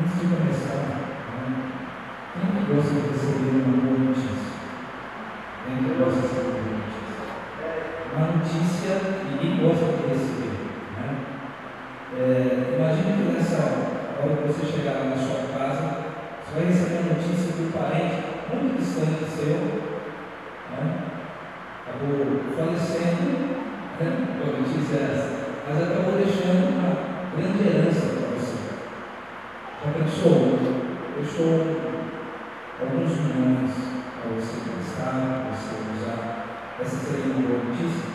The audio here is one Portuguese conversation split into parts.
Antes de começar, quem que gosta de receber uma boa notícia? Quem que gosta de receber uma boa notícia? Uma notícia ninguém gosta de receber, imagina que nessa hora que você chegar lá na sua casa, você vai receber a notícia de um parente muito distante seu, acabou falecendo, a notícia é essa, mas acabou deixando uma grande herança para você. Já pensou? Deixou alguns milhões para você gastar, para você usar. Essa seria uma boa notícia?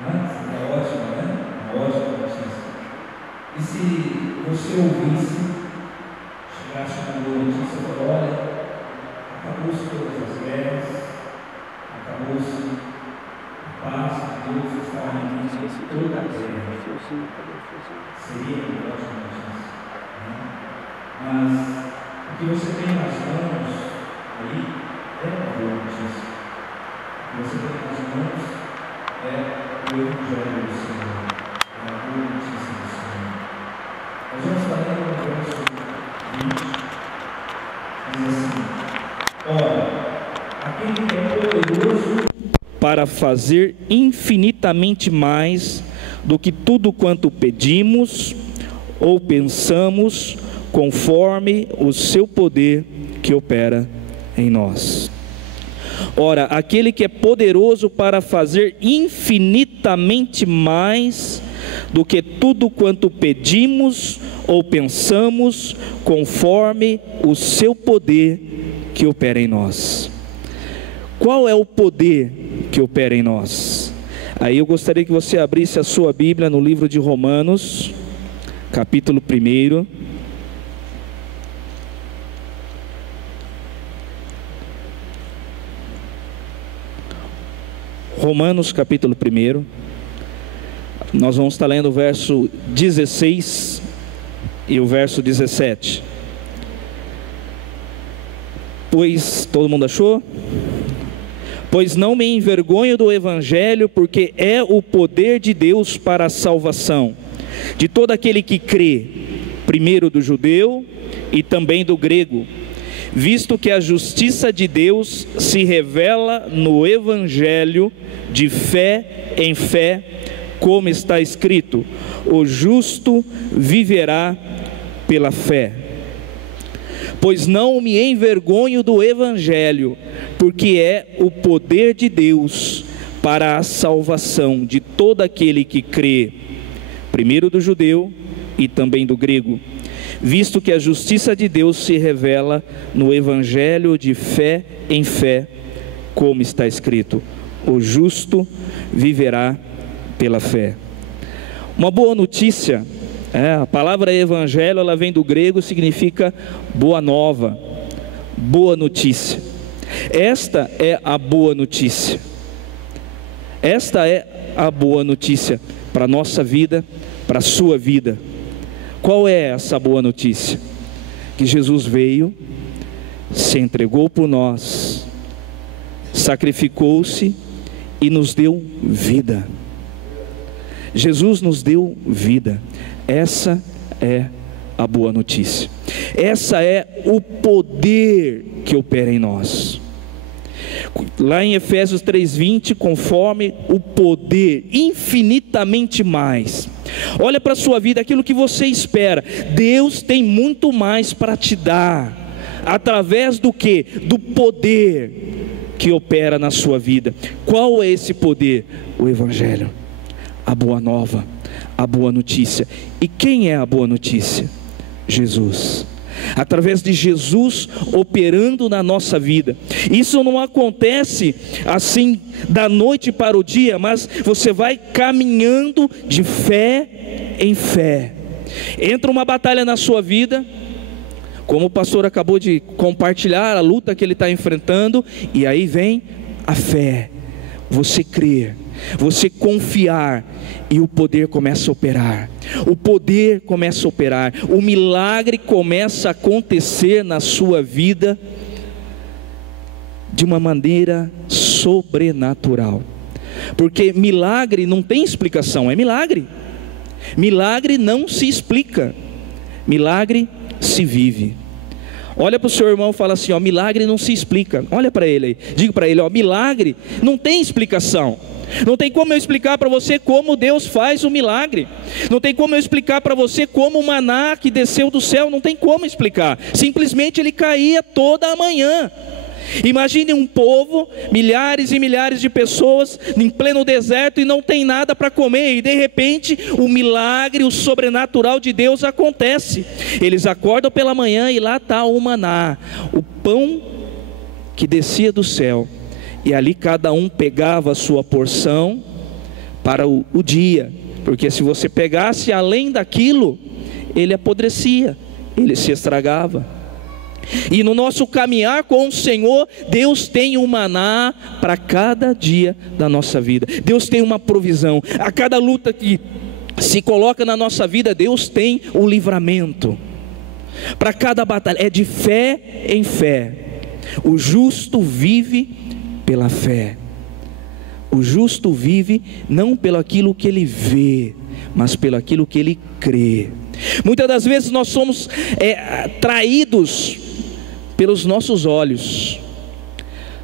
É ótimo, né? Uma ótima notícia. E se você ouvisse, chegasse uma boa notícia e falou: olha, acabou-se todas as guerras, acabou-se a paz que Deus está em toda a terra. Seria uma ótima notícia. Mas o que você tem nas mãos aí é uma boa notícia. O que você tem nas mãos é o Evangelho do Senhor, é a boa notícia do Senhor. Nós vamos falar no verso 20, diz assim: ora, aquele que é poderoso para fazer infinitamente mais do que tudo quanto pedimos ou pensamos, conforme o seu poder que opera em nós. Ora, aquele que é poderoso para fazer infinitamente mais do que tudo quanto pedimos ou pensamos, conforme o seu poder que opera em nós. Qual é o poder que opera em nós? Aí eu gostaria que você abrisse a sua Bíblia no livro de Romanos, capítulo 1. Romanos capítulo 1, nós vamos estar lendo o verso 16 e o verso 17. Pois, todo mundo achou? Pois não me envergonho do Evangelho, porque é o poder de Deus para a salvação de todo aquele que crê, primeiro do judeu e também do grego, visto que a justiça de Deus se revela no Evangelho de fé em fé, como está escrito: o justo viverá pela fé. Pois não me envergonho do Evangelho, porque é o poder de Deus para a salvação de todo aquele que crê, primeiro do judeu e também do grego, visto que a justiça de Deus se revela no Evangelho de fé em fé, como está escrito: o justo viverá pela fé. Uma boa notícia, a palavra evangelho, ela vem do grego, significa boa nova, boa notícia. Esta é a boa notícia. Esta é a boa notícia para a nossa vida, para a sua vida. Qual é essa boa notícia? Que Jesus veio, se entregou por nós, sacrificou-se e nos deu vida. Jesus nos deu vida. Essa é a boa notícia. Essa é o poder que opera em nós. Lá em Efésios 3:20, conforme o poder, infinitamente mais. Olha para a sua vida, aquilo que você espera. Deus tem muito mais para te dar. Através do que? Do poder que opera na sua vida. Qual é esse poder? O Evangelho, a boa nova, a boa notícia. E quem é a boa notícia? Jesus. Através de Jesus operando na nossa vida. Isso não acontece assim da noite para o dia, mas você vai caminhando de fé em fé. Entra uma batalha na sua vida, como o pastor acabou de compartilhar a luta que ele está enfrentando, e aí vem a fé, você crer, você confiar, e o poder começa a operar. O poder começa a operar, o milagre começa a acontecer na sua vida de uma maneira sobrenatural. Porque milagre não tem explicação, é milagre. Milagre não se explica. milagre se vive. Olha para o seu irmão e fala assim, ó, milagre não se explica. Olha para ele aí, diga para ele, ó, milagre não tem explicação. Não tem como eu explicar para você como Deus faz o milagre. Não tem como eu explicar para você como o maná que desceu do céu. Não tem como explicar. Simplesmente ele caía toda a manhã. Imagine um povo, milhares e milhares de pessoas em pleno deserto e não tem nada para comer, e de repente o milagre, o sobrenatural de Deus acontece. Eles acordam pela manhã e lá está o maná, o pão que descia do céu, e ali cada um pegava a sua porção para o dia, porque se você pegasse além daquilo, ele apodrecia, ele se estragava. E no nosso caminhar com o Senhor, Deus tem um maná para cada dia da nossa vida. Deus tem uma provisão. A cada luta que se coloca na nossa vida, Deus tem um livramento. Para cada batalha, é de fé em fé. O justo vive pela fé. O justo vive não pelo aquilo que ele vê, mas pelo aquilo que ele crê. Muitas das vezes nós somos traídos pelos nossos olhos.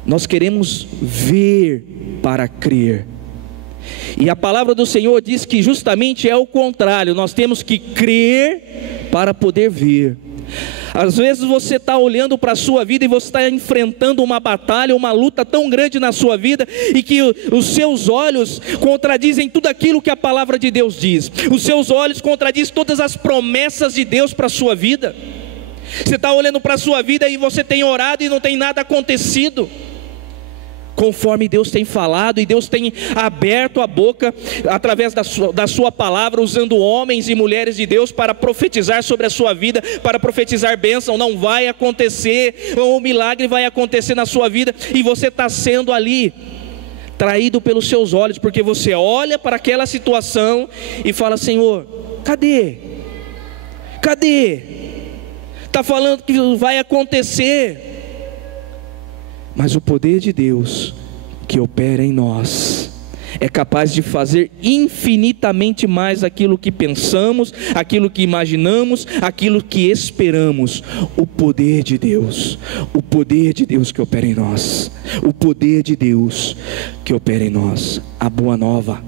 Nós queremos ver para crer. E a palavra do Senhor diz que justamente é o contrário. Nós temos que crer para poder ver. Às vezes você está olhando para a sua vida e você está enfrentando uma batalha, uma luta tão grande na sua vida, e que os seus olhos contradizem tudo aquilo que a palavra de Deus diz. Os seus olhos contradizem todas as promessas de Deus para a sua vida. Você está olhando para a sua vida e você tem orado e não tem nada acontecido conforme Deus tem falado, e Deus tem aberto a boca através da sua palavra, usando homens e mulheres de Deus para profetizar sobre a sua vida, para profetizar bênção. Não vai acontecer, o milagre vai acontecer na sua vida, e você está sendo ali traído pelos seus olhos, porque você olha para aquela situação e fala: Senhor, cadê? Está falando que vai acontecer. Mas o poder de Deus que opera em nós é capaz de fazer infinitamente mais aquilo que pensamos, aquilo que imaginamos, aquilo que esperamos. O poder de Deus que opera em nós, o poder de Deus que opera em nós. A boa nova: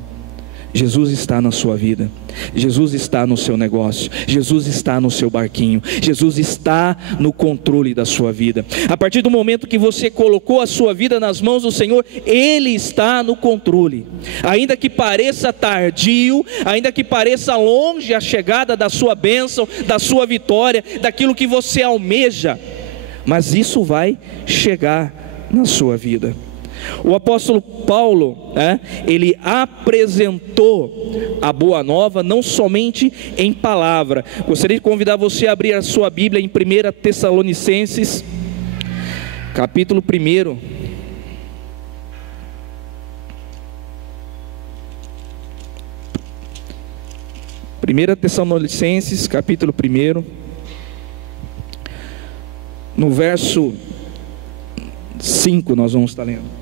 Jesus está na sua vida, Jesus está no seu negócio, Jesus está no seu barquinho, Jesus está no controle da sua vida. A partir do momento que você colocou a sua vida nas mãos do Senhor, Ele está no controle. Ainda que pareça tardio, ainda que pareça longe a chegada da sua bênção, da sua vitória, daquilo que você almeja, mas isso vai chegar na sua vida. O apóstolo Paulo, ele apresentou a boa nova não somente em palavra. Gostaria de convidar você a abrir a sua Bíblia em 1 Tessalonicenses, capítulo 1. 1 Tessalonicenses, capítulo 1, no verso 5 nós vamos estar lendo.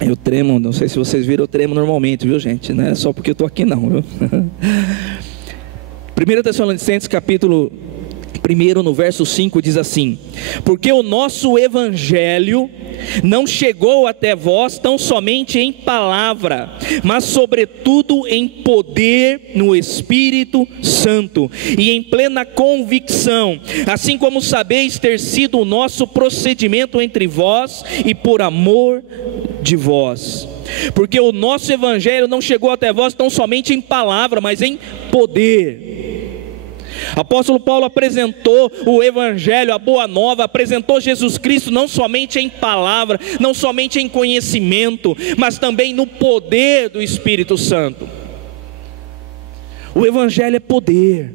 Eu tremo, não sei se vocês viram, eu tremo normalmente, viu gente? Não é só porque eu estou aqui não, viu? 1 Tessalonicenses capítulo 1, no verso 5 diz assim: porque o nosso evangelho não chegou até vós tão somente em palavra, mas sobretudo em poder no Espírito Santo e em plena convicção, assim como sabeis ter sido o nosso procedimento entre vós e por amor de vós. Porque o nosso evangelho não chegou até vós tão somente em palavra, mas em poder. Apóstolo Paulo apresentou o evangelho, a boa nova, apresentou Jesus Cristo não somente em palavra, não somente em conhecimento, mas também no poder do Espírito Santo. O evangelho é poder.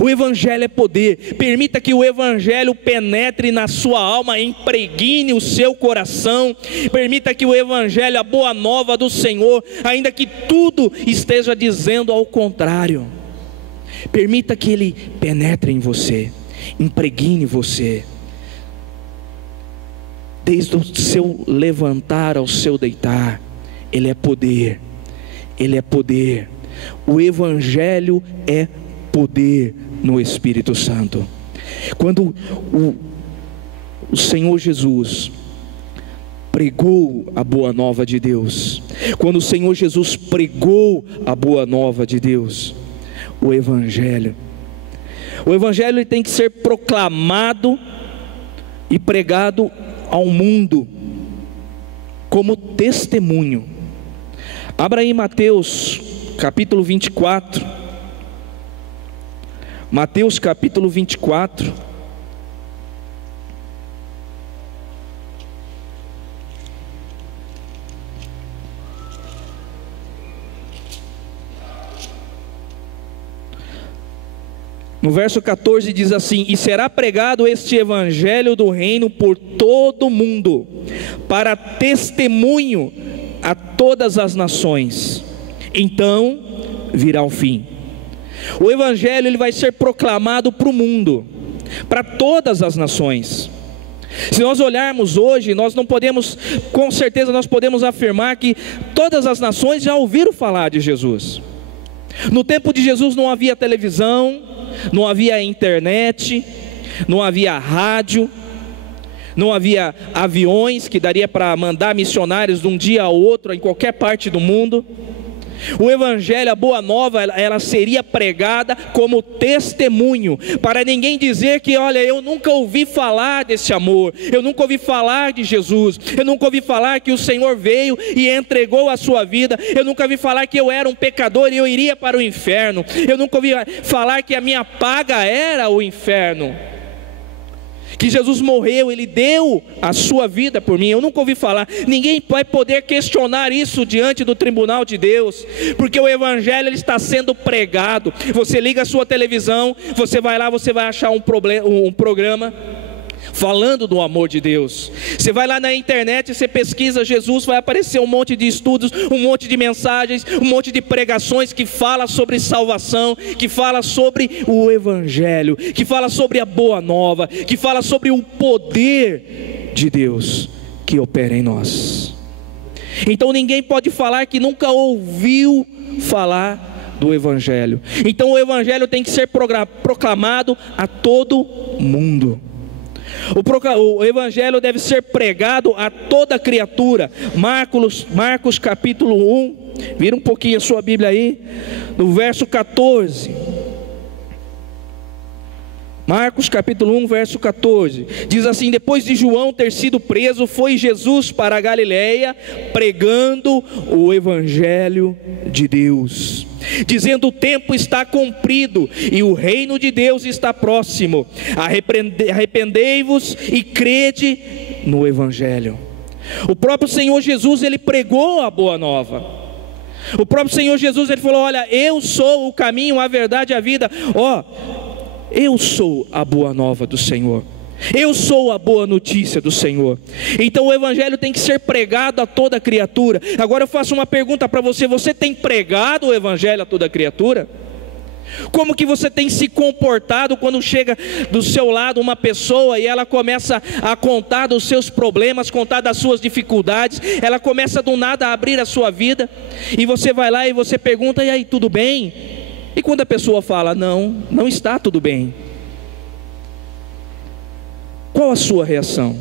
O evangelho é poder. Permita que o evangelho penetre na sua alma, impregne o seu coração. Permita que o evangelho, a boa nova do Senhor, ainda que tudo esteja dizendo ao contrário, permita que ele penetre em você, impregne você, desde o seu levantar ao seu deitar. Ele é poder, ele é poder. O Evangelho é poder no Espírito Santo. Quando o Senhor Jesus pregou a boa nova de Deus, quando o Senhor Jesus pregou a boa nova de Deus, o Evangelho ele tem que ser proclamado e pregado ao mundo como testemunho. Abra aí Mateus capítulo 24. Mateus capítulo 24. No verso 14 diz assim: e será pregado este evangelho do reino por todo o mundo, para testemunho a todas as nações, então virá o fim. O evangelho ele vai ser proclamado para o mundo, para todas as nações. Se nós olharmos hoje, nós não podemos, com certeza nós podemos afirmar que todas as nações já ouviram falar de Jesus. No tempo de Jesus não havia televisão, não havia internet, não havia rádio, não havia aviões que daria para mandar missionários de um dia a outro em qualquer parte do mundo. O evangelho, a boa nova, ela seria pregada como testemunho, para ninguém dizer que, olha, eu nunca ouvi falar desse amor, eu nunca ouvi falar de Jesus, eu nunca ouvi falar que o Senhor veio e entregou a sua vida, eu nunca ouvi falar que eu era um pecador e eu iria para o inferno, eu nunca ouvi falar que a minha paga era o inferno, que Jesus morreu, Ele deu a sua vida por mim. Eu nunca ouvi falar. Ninguém vai poder questionar isso diante do tribunal de Deus, porque o evangelho ele está sendo pregado. Você liga a sua televisão, você vai lá, você vai achar um programa falando do amor de Deus. Você vai lá na internet, você pesquisa Jesus, vai aparecer um monte de estudos, um monte de mensagens, um monte de pregações que fala sobre salvação, que fala sobre o evangelho, que fala sobre a boa nova, que fala sobre o poder de Deus que opera em nós. Então ninguém pode falar que nunca ouviu falar do evangelho. Então o evangelho tem que ser proclamado a todo mundo. O evangelho deve ser pregado a toda criatura. Marcos capítulo 1, vira um pouquinho a sua Bíblia aí, no verso 14. Marcos capítulo 1, verso 14, diz assim: depois de João ter sido preso, foi Jesus para a Galileia, pregando o evangelho de Deus, dizendo: o tempo está cumprido e o reino de Deus está próximo, arrependei-vos e crede no evangelho. O próprio Senhor Jesus, Ele pregou a boa nova. O próprio Senhor Jesus, Ele falou: olha, eu sou o caminho, a verdade e a vida. Eu sou a boa nova do Senhor, eu sou a boa notícia do Senhor. Então o evangelho tem que ser pregado a toda criatura. Agora eu faço uma pergunta para você: você tem pregado o evangelho a toda criatura? Como que você tem se comportado quando chega do seu lado uma pessoa e ela começa a contar dos seus problemas, contar das suas dificuldades, ela começa do nada a abrir a sua vida, e você vai lá e você pergunta: e aí, tudo bem? E quando a pessoa fala: não está tudo bem, qual a sua reação?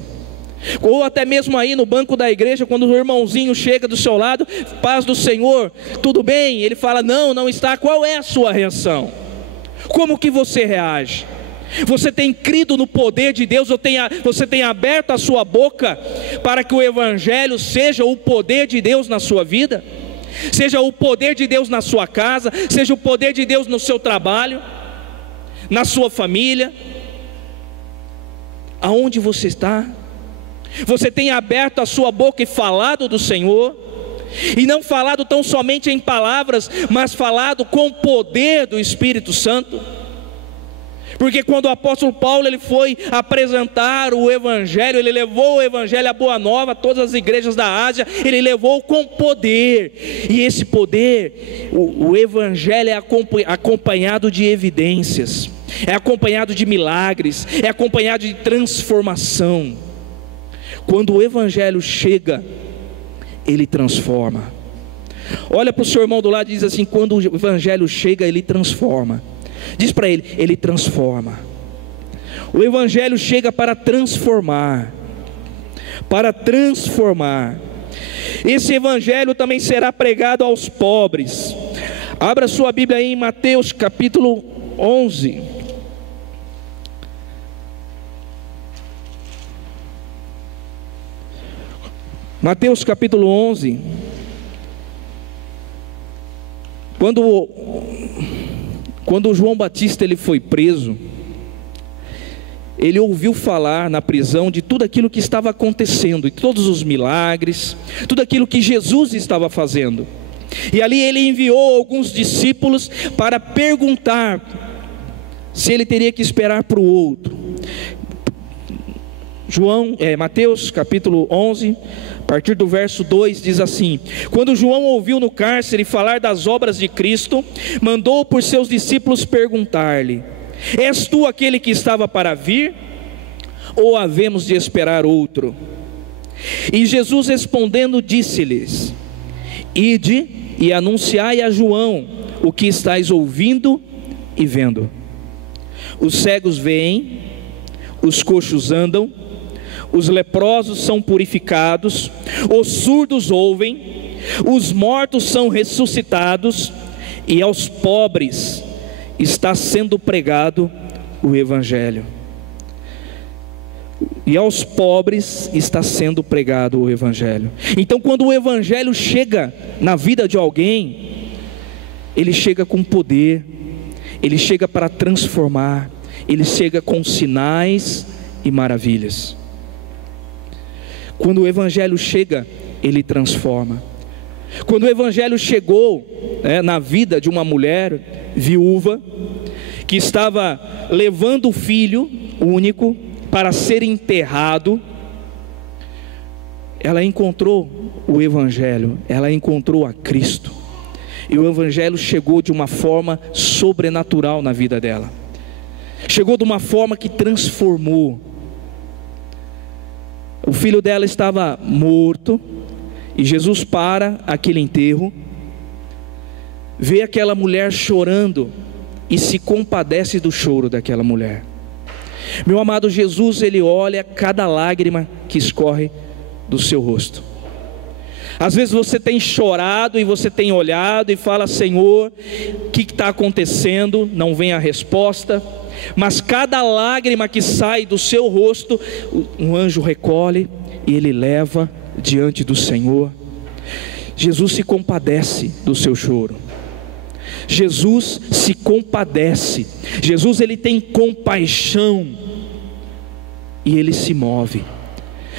Ou até mesmo aí no banco da igreja, quando o irmãozinho chega do seu lado: paz do Senhor, tudo bem? Ele fala: não está. Qual é a sua reação? Como que você reage? Você tem crido no poder de Deus? Você tem aberto a sua boca para que o evangelho seja o poder de Deus na sua vida? Seja o poder de Deus na sua casa, seja o poder de Deus no seu trabalho, na sua família, aonde você está? Você tem aberto a sua boca e falado do Senhor? E não falado tão somente em palavras, mas falado com o poder do Espírito Santo? Porque quando o apóstolo Paulo ele foi apresentar o evangelho, ele levou o evangelho, a boa nova, a todas as igrejas da Ásia, ele levou com poder. E esse poder, o evangelho é acompanhado de evidências, é acompanhado de milagres, é acompanhado de transformação. Quando o evangelho chega, ele transforma. Olha para o seu irmão do lado e diz assim: quando o Evangelho chega, ele transforma. Diz para ele: ele transforma. O Evangelho chega para transformar. Para transformar. Esse Evangelho também será pregado aos pobres. Abra sua Bíblia aí em Mateus capítulo 11. Mateus capítulo 11. Quando João Batista ele foi preso, ele ouviu falar na prisão de tudo aquilo que estava acontecendo, de todos os milagres, tudo aquilo que Jesus estava fazendo. E ali ele enviou alguns discípulos para perguntar se ele teria que esperar para o outro. Mateus capítulo 11, a partir do verso 2 diz assim: quando João ouviu no cárcere falar das obras de Cristo, mandou por seus discípulos perguntar-lhe: és tu aquele que estava para vir, ou havemos de esperar outro? E Jesus respondendo disse-lhes: ide e anunciai a João o que estáis ouvindo e vendo. Os cegos veem, os coxos andam, os leprosos são purificados, os surdos ouvem, os mortos são ressuscitados, e aos pobres está sendo pregado o Evangelho. E aos pobres está sendo pregado o Evangelho. Então, quando o Evangelho chega na vida de alguém, ele chega com poder, ele chega para transformar, ele chega com sinais e maravilhas. Quando o Evangelho chega, ele transforma. Quando o Evangelho chegou na vida de uma mulher viúva, que estava levando o filho único para ser enterrado, ela encontrou o Evangelho, ela encontrou a Cristo, e o Evangelho chegou de uma forma sobrenatural na vida dela, chegou de uma forma que transformou. O filho dela estava morto, e Jesus para aquele enterro, vê aquela mulher chorando, e se compadece do choro daquela mulher. Meu amado, Jesus, ele olha cada lágrima que escorre do seu rosto. Às vezes você tem chorado e você tem olhado e fala: Senhor, o que está acontecendo? Não vem a resposta. Mas cada lágrima que sai do seu rosto, um anjo recolhe e ele leva diante do Senhor. Jesus se compadece do seu choro. Jesus se compadece. Jesus, ele tem compaixão e ele se move.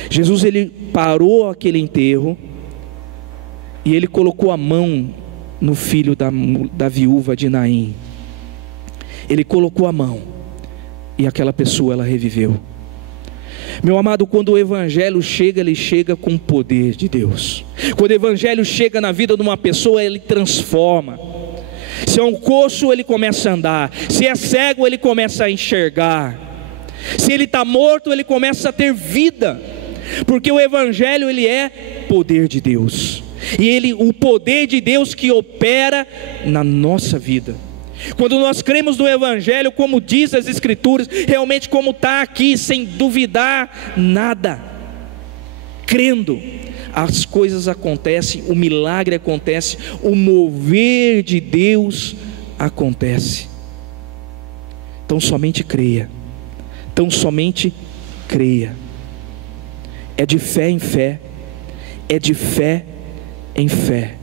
Jesus, ele parou aquele enterro e ele colocou a mão no filho da viúva de Naim. Ele colocou a mão e aquela pessoa, ela reviveu. Meu amado, quando o Evangelho chega, ele chega com o poder de Deus. Quando o Evangelho chega na vida de uma pessoa, ele transforma. Se é um coxo, ele começa a andar. Se é cego, ele começa a enxergar. Se ele está morto, ele começa a ter vida. Porque o Evangelho, ele é poder de Deus. E o poder de Deus que opera na nossa vida. Quando nós cremos no Evangelho, como diz as Escrituras, realmente como está aqui, sem duvidar nada, crendo, as coisas acontecem, o milagre acontece, o mover de Deus acontece. Então somente creia, então somente creia. É de fé em fé, é de fé em fé.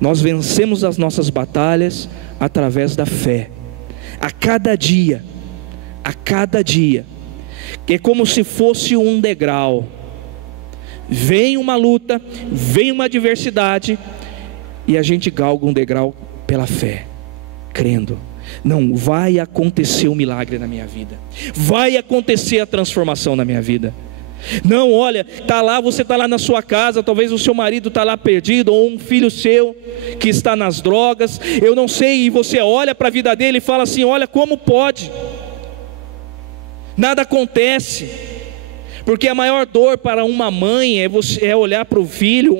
Nós vencemos as nossas batalhas através da fé. A cada dia, é como se fosse um degrau. Vem uma luta, vem uma adversidade, e a gente galga um degrau pela fé, crendo. Não, vai acontecer um milagre na minha vida, vai acontecer a transformação na minha vida. Não, olha, você está lá na sua casa, talvez o seu marido está lá perdido, ou um filho seu que está nas drogas, eu não sei, e você olha para a vida dele e fala assim: olha, como pode? Nada acontece. Porque a maior dor para uma mãe é olhar para o filho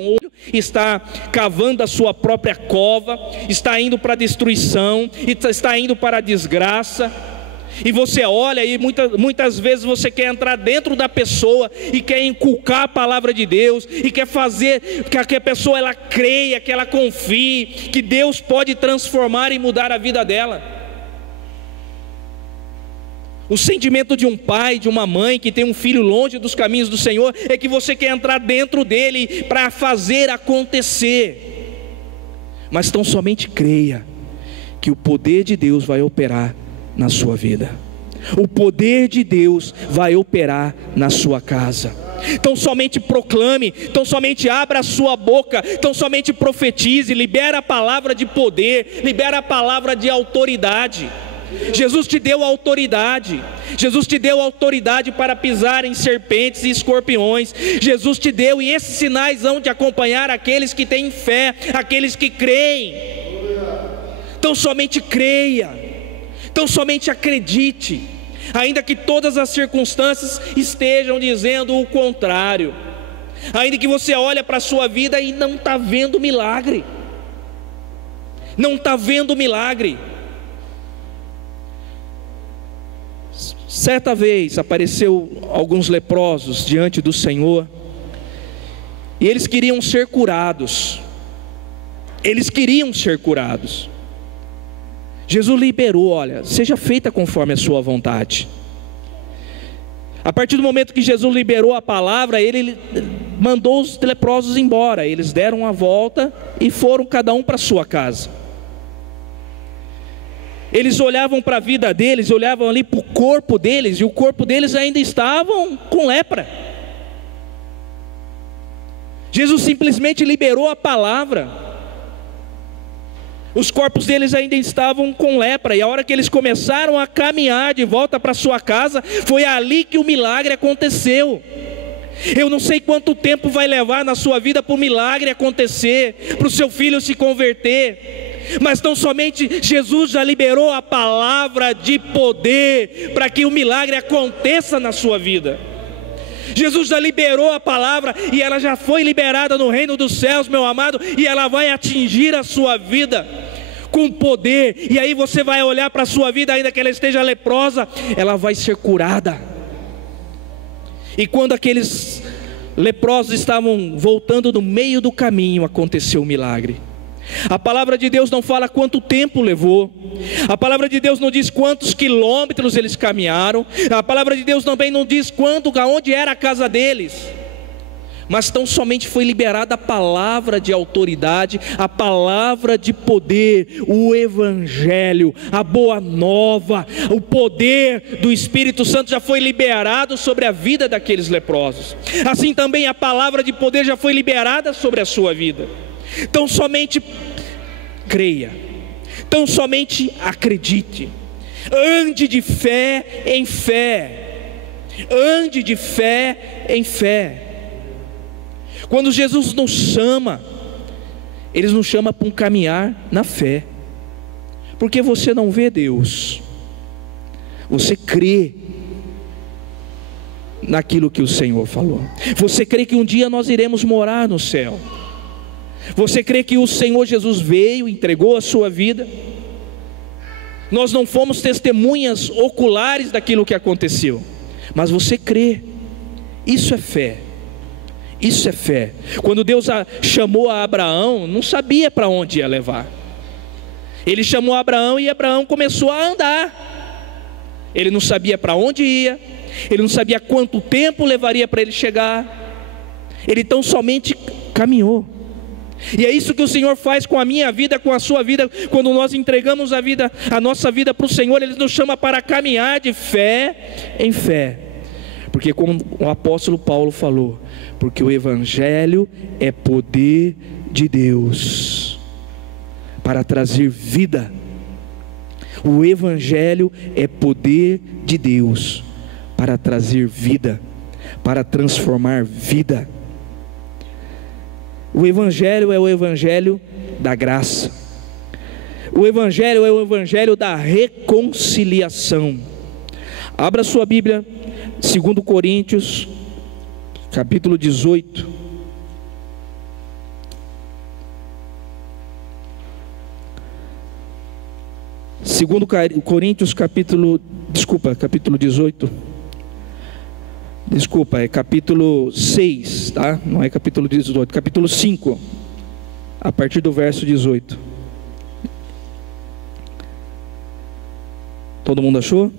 está cavando a sua própria cova, está indo para a destruição, está indo para a desgraça. E você olha e muitas vezes você quer entrar dentro da pessoa e quer inculcar a palavra de Deus, e quer fazer que a pessoa ela creia, que ela confie, que Deus pode transformar e mudar a vida dela. O sentimento de um pai, de uma mãe que tem um filho longe dos caminhos do Senhor, é que você quer entrar dentro dele para fazer acontecer. Mas tão somente creia que o poder de Deus vai operar na sua vida. O poder de Deus vai operar na sua casa. Então somente proclame, então somente abra a sua boca, então somente profetize, libera a palavra de poder, libera a palavra de autoridade. Jesus te deu autoridade. Jesus te deu autoridade para pisar em serpentes e escorpiões. Jesus te deu, e esses sinais hão de acompanhar aqueles que têm fé, aqueles que creem. Então somente creia. Então somente acredite, ainda que todas as circunstâncias estejam dizendo o contrário, ainda que você olhe para a sua vida e não está vendo milagre, não está vendo milagre. Certa vez apareceu alguns leprosos diante do Senhor, e eles queriam ser curados, Jesus liberou, olha, seja feita conforme a sua vontade. A partir do momento que Jesus liberou a palavra, ele mandou os leprosos embora. Eles deram a volta e foram cada um para a sua casa. Eles olhavam para a vida deles, olhavam ali para o corpo deles, e o corpo deles ainda estavam com lepra. Jesus simplesmente liberou a palavra. Os corpos deles ainda estavam com lepra, e a hora que eles começaram a caminhar de volta para sua casa, foi ali que o milagre aconteceu. Eu não sei quanto tempo vai levar na sua vida para o milagre acontecer, para o seu filho se converter, mas tão somente Jesus já liberou a palavra de poder para que o milagre aconteça na sua vida. Jesus já liberou a palavra, e ela já foi liberada no reino dos céus, meu amado, e ela vai atingir a sua vida com poder. E aí você vai olhar para a sua vida, ainda que ela esteja leprosa, ela vai ser curada. E quando aqueles leprosos estavam voltando no meio do caminho, aconteceu o milagre. A palavra de Deus não fala quanto tempo levou, a palavra de Deus não diz quantos quilômetros eles caminharam, a palavra de Deus também não diz aonde era a casa deles, mas tão somente foi liberada a palavra de autoridade, a palavra de poder, o evangelho, a boa nova, o poder do Espírito Santo já foi liberado sobre a vida daqueles leprosos. Assim também a palavra de poder já foi liberada sobre a sua vida. Então somente creia, então somente acredite, ande de fé em fé, ande de fé em fé. Quando Jesus nos chama, Ele nos chama para um caminhar na fé, porque você não vê Deus, você crê naquilo que o Senhor falou, você crê que um dia nós iremos morar no céu. Você crê que o Senhor Jesus veio, entregou a sua vida? Nós não fomos testemunhas oculares daquilo que aconteceu, mas você crê. Isso é fé. Isso é fé. Quando Deus chamou a Abraão, não sabia para onde ia levar. Ele chamou Abraão e Abraão começou a andar. Ele não sabia para onde ia, ele não sabia quanto tempo levaria para ele chegar. Ele tão somente caminhou. E é isso que o Senhor faz com a minha vida, com a sua vida. Quando nós entregamos a nossa vida para o Senhor, Ele nos chama para caminhar de fé em fé. Porque como o apóstolo Paulo falou, porque o Evangelho é poder de Deus para trazer vida. O Evangelho é poder de Deus para trazer vida, para transformar vida. O Evangelho é o Evangelho da graça. O Evangelho é o Evangelho da reconciliação. Abra sua Bíblia, 2 Coríntios, capítulo 18. Segundo Coríntios capítulo 18. Desculpa, é capítulo 6, tá? Não é capítulo 18, capítulo 5, a partir do verso 18. Todo mundo achou?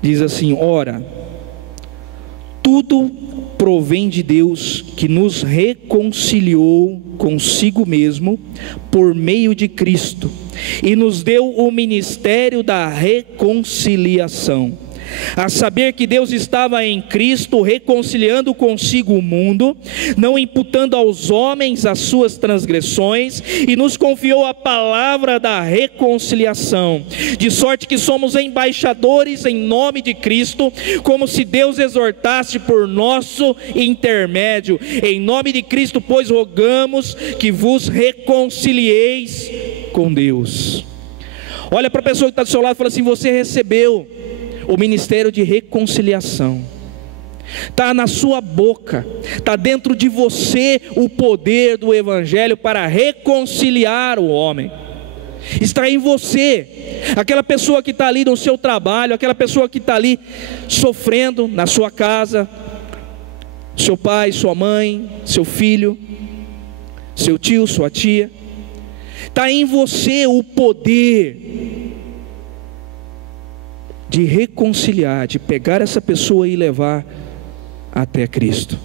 Diz assim: ora, tudo provém de Deus, que nos reconciliou consigo mesmo por meio de Cristo e nos deu o ministério da reconciliação. A saber que Deus estava em Cristo reconciliando consigo o mundo, não imputando aos homens as suas transgressões, e nos confiou a palavra da reconciliação, de sorte que somos embaixadores em nome de Cristo, como se Deus exortasse por nosso intermédio. Em nome de Cristo, pois, rogamos que vos reconcilieis com Deus. Olha para a pessoa que está do seu lado e fala assim: você recebeu o ministério de reconciliação, está na sua boca, está dentro de você o poder do Evangelho para reconciliar o homem. Está em você. Aquela pessoa que está ali no seu trabalho, aquela pessoa que está ali sofrendo na sua casa, seu pai, sua mãe, seu filho, seu tio, sua tia, está em você o poder de reconciliar, de pegar essa pessoa e levar até Cristo,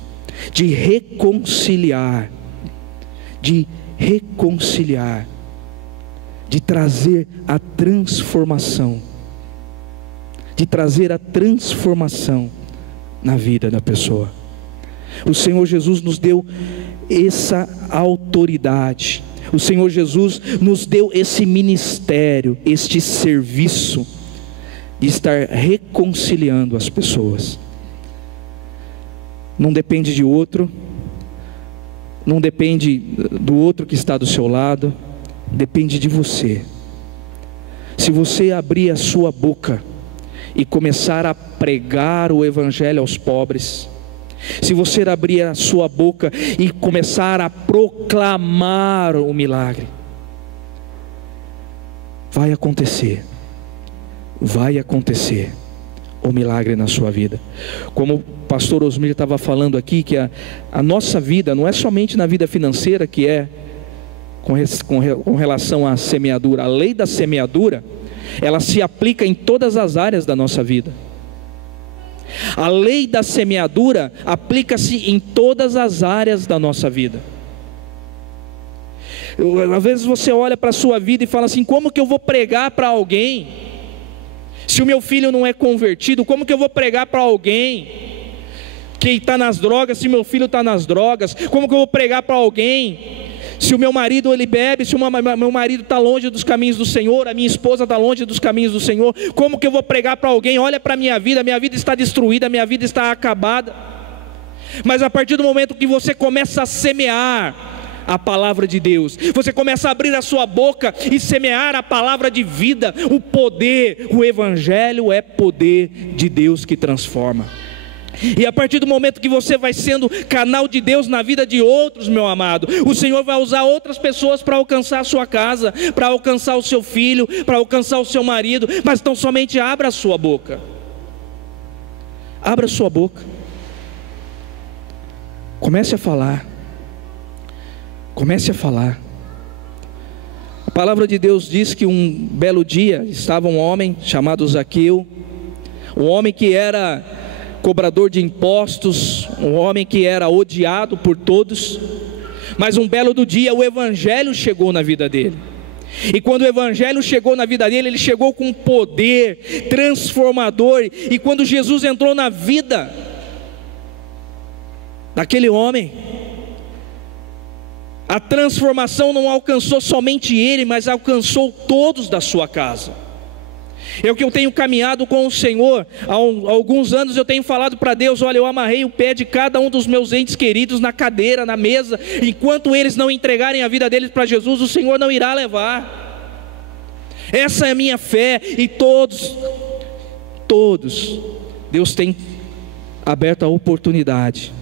de reconciliar, de trazer a transformação, na vida da pessoa. O Senhor Jesus nos deu essa autoridade, o Senhor Jesus nos deu esse ministério, este serviço de estar reconciliando as pessoas. Não depende de outro, não depende do outro que está do seu lado, depende de você. Se você abrir a sua boca e começar a pregar o Evangelho aos pobres, se você abrir a sua boca e começar a proclamar o milagre, vai acontecer o milagre na sua vida. Como o pastor Osmir estava falando aqui, que a nossa vida não é somente na vida financeira, que é com relação à semeadura. A lei da semeadura, ela se aplica em todas as áreas da nossa vida. A lei da semeadura aplica-se em todas as áreas da nossa vida. Às vezes você olha para a sua vida e fala assim: como que eu vou pregar para alguém se o meu filho não é convertido? Como que eu vou pregar para alguém que está nas drogas, se meu filho está nas drogas? Como que eu vou pregar para alguém se o meu marido ele bebe, se o meu marido está longe dos caminhos do Senhor, a minha esposa está longe dos caminhos do Senhor? Como que eu vou pregar para alguém? Olha para a minha vida está destruída, minha vida está acabada. Mas a partir do momento que você começa a semear a palavra de Deus, você começa a abrir a sua boca e semear a palavra de vida, o poder, o Evangelho é poder de Deus que transforma. E a partir do momento que você vai sendo canal de Deus na vida de outros, meu amado, o Senhor vai usar outras pessoas para alcançar a sua casa, para alcançar o seu filho, para alcançar o seu marido. Mas então somente abra a sua boca. Abra a sua boca. Comece a falar. Comece a falar. A palavra de Deus diz que um belo dia estava um homem chamado Zaqueu, um homem que era cobrador de impostos, um homem que era odiado por todos, mas um belo do dia o Evangelho chegou na vida dele. E quando o Evangelho chegou na vida dele, ele chegou com poder transformador. E quando Jesus entrou na vida daquele homem, a transformação não alcançou somente ele, mas alcançou todos da sua casa. É o que eu tenho caminhado com o Senhor há alguns anos. Eu tenho falado para Deus: olha, eu amarrei o pé de cada um dos meus entes queridos na cadeira, na mesa. Enquanto eles não entregarem a vida deles para Jesus, o Senhor não irá levar. Essa é a minha fé. E todos, Deus tem aberto a oportunidade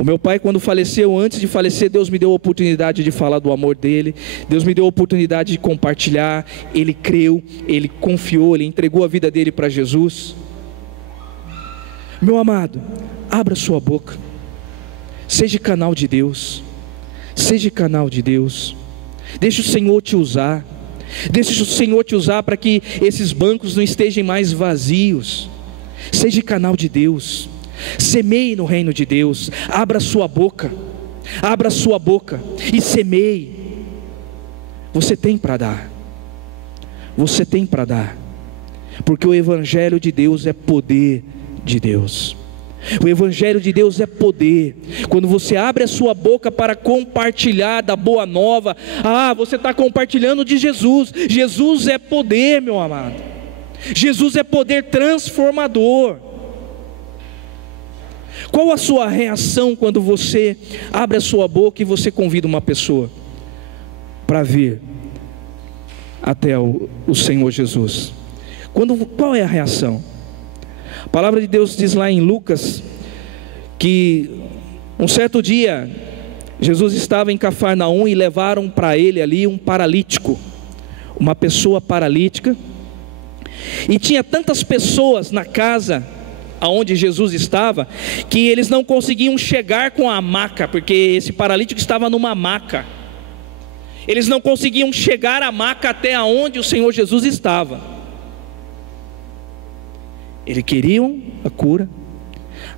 O meu pai, quando faleceu, antes de falecer, Deus me deu a oportunidade de falar do amor dele. Deus me deu a oportunidade de compartilhar. Ele creu, ele confiou, ele entregou a vida dele para Jesus. Meu amado, abra sua boca. Seja canal de Deus. Seja canal de Deus. Deixe o Senhor te usar. Deixe o Senhor te usar para que esses bancos não estejam mais vazios. Seja canal de Deus. Semeie no reino de Deus. Abra sua boca. Abra sua boca e semeie. Você tem para dar. Você tem para dar. Porque o Evangelho de Deus é poder de Deus. O Evangelho de Deus é poder. Quando você abre a sua boca para compartilhar da boa nova, você está compartilhando de Jesus. Jesus é poder, meu amado. Jesus é poder transformador. Qual a sua reação quando você abre a sua boca e você convida uma pessoa para vir até o Senhor Jesus? Qual é a reação? A palavra de Deus diz lá em Lucas que um certo dia Jesus estava em Cafarnaum e levaram para ele ali um paralítico, uma pessoa paralítica, e tinha tantas pessoas na casa aonde Jesus estava, que eles não conseguiam chegar com a maca, porque esse paralítico estava numa maca. Eles não conseguiam chegar a maca até aonde o Senhor Jesus estava. Eles queriam a cura.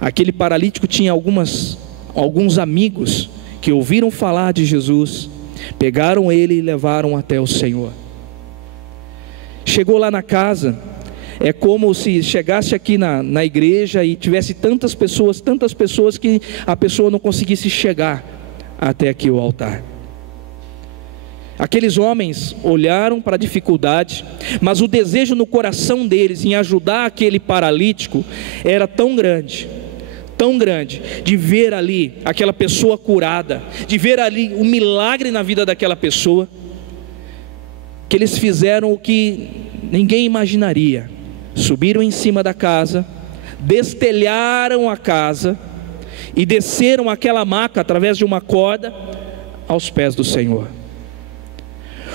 Aquele paralítico tinha alguns amigos que ouviram falar de Jesus, pegaram ele e levaram até o Senhor. Chegou lá na casa, é como se chegasse aqui na igreja e tivesse tantas pessoas que a pessoa não conseguisse chegar até aqui o altar. Aqueles homens olharam para a dificuldade, mas o desejo no coração deles em ajudar aquele paralítico era tão grande, de ver ali aquela pessoa curada, de ver ali um milagre na vida daquela pessoa, que eles fizeram o que ninguém imaginaria. Subiram em cima da casa, destelharam a casa e desceram aquela maca através de uma corda aos pés do Senhor.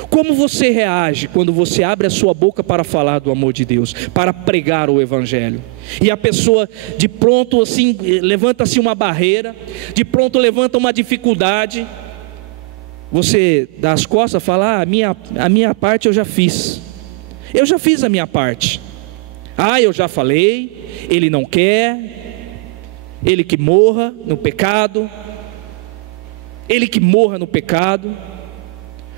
Como você reage quando você abre a sua boca para falar do amor de Deus, para pregar o Evangelho? E a pessoa de pronto assim, levanta-se uma barreira, de pronto levanta uma dificuldade. Você dá as costas e fala: a minha parte eu já fiz. Eu já fiz a minha parte. Eu já falei, ele não quer, ele que morra no pecado, ele que morra no pecado.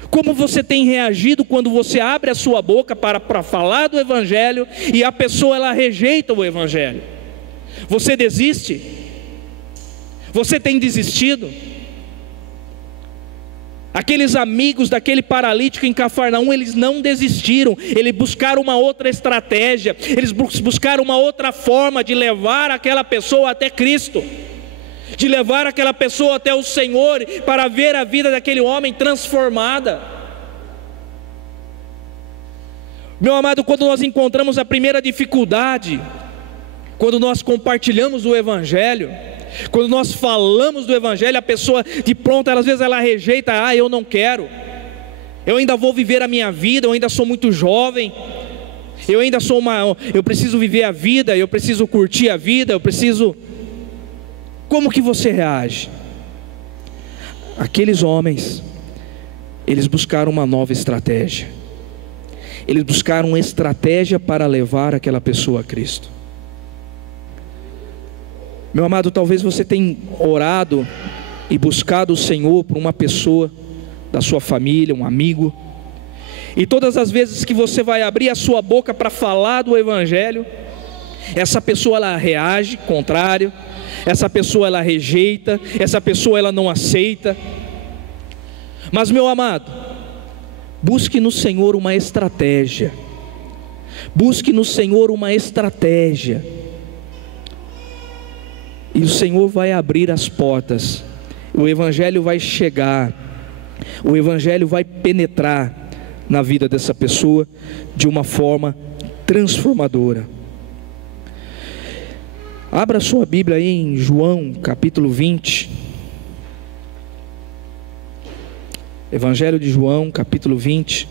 Como você tem reagido quando você abre a sua boca para falar do Evangelho e a pessoa ela rejeita o Evangelho? Você desiste? Você tem desistido? Aqueles amigos daquele paralítico em Cafarnaum, eles não desistiram, eles buscaram uma outra estratégia, eles buscaram uma outra forma de levar aquela pessoa até Cristo, de levar aquela pessoa até o Senhor, para ver a vida daquele homem transformada. Meu amado, quando nós encontramos a primeira dificuldade, quando nós compartilhamos o Evangelho, quando nós falamos do Evangelho, a pessoa de pronto, às vezes ela rejeita: eu não quero, eu ainda vou viver a minha vida, eu ainda sou muito jovem, eu preciso viver a vida, eu preciso curtir a vida, Como que você reage? Aqueles homens, eles buscaram uma nova estratégia. Eles buscaram uma estratégia para levar aquela pessoa a Cristo. Meu amado, talvez você tenha orado e buscado o Senhor por uma pessoa da sua família, um amigo, e todas as vezes que você vai abrir a sua boca para falar do Evangelho, essa pessoa ela reage contrário, essa pessoa ela rejeita, essa pessoa ela não aceita. Mas meu amado, busque no Senhor uma estratégia. Busque no Senhor uma estratégia. E o Senhor vai abrir as portas. O Evangelho vai chegar. O Evangelho vai penetrar na vida dessa pessoa de uma forma transformadora. Abra sua Bíblia aí em João capítulo 20. Evangelho de João, capítulo 20.